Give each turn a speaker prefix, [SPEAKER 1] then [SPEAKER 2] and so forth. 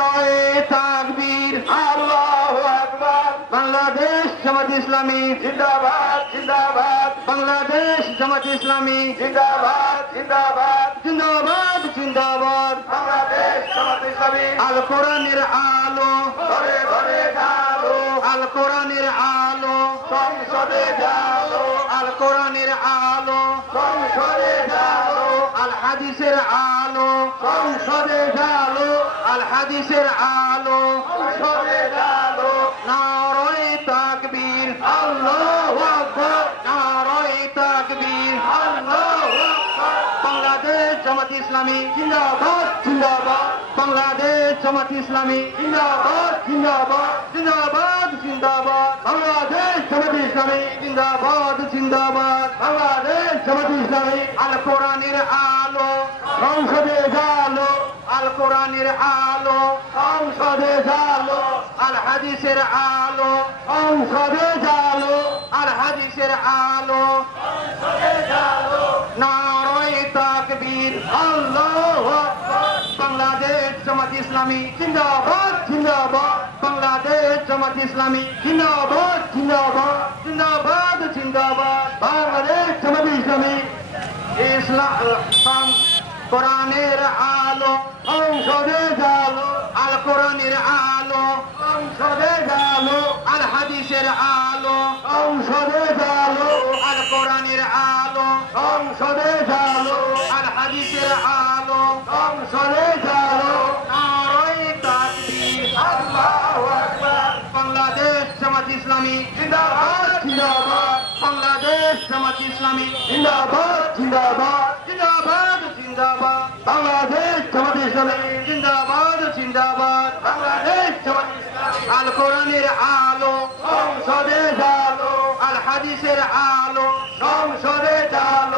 [SPEAKER 1] রই তাকবীর বাংলাদেশ জামাত ইসলামী, জিন্দাবাদ জিন্দাবাদ। বাংলাদেশ বাংলাদেশ ইসলামী। আল কোরআনের আলো। ঘরে ঘরে জালো আল কোরআনের আলো। সংসদে জালো আল কোরআনের আলো আল। হাদিসের আলো, সংসদে জালো আল হাদিসের আলো, সংসদে জালো নারায়ে তাকবীর, আল্লাহু আকবার। নারায়ে তাকবীর, আল্লাহু আকবার। বাংলাদেশ জামাত ইসলামী জিন্দাবাদ জিন্দাবাদ। বাংলাদেশ জামাত ইসলামী জিন্দাবাদ জিন্দাবাদ। জিন্দাবাদ জিন্দাবাদ। বাংলাদেশ জামাত ইসলামী জিন্দাবাদ। কোরআনের আলো, সংসদে জালো আল হাদিসের আলো, সংসদে জালো আল হাদিসের আলো নারায়ে তাকবীর, আল্লাহু বাংলাদেশ জামাত ইসলামী, জিন্দাবাদ জিন্দাবাদ। বাংলাদেশ জামাত ইসলামী, জিন্দাবাদ জিন্দাবাদ। জিন্দাবাদ জিন্দাবাদ। বাংলাদেশ জামাত ইসলামী। ইসলাম, কোরআনের আলো সংসদে জালো আল। কোরআনের আলো। সংসদে জালো আল হাদিসের আলো। সংসদে জালো আল কোরআনের আলো। সংসদে জালো আল হাদিসের আলো সংসদে আকবার। বাংলাদেশ জামাত ইসলামী। জিন্দাবাদ জিন্দাবাদ। বাংলাদেশ জামাত ইসলামী। জিন্দাবাদ জিন্দাবাদ। হাদিসের আলো সংসদে জালো।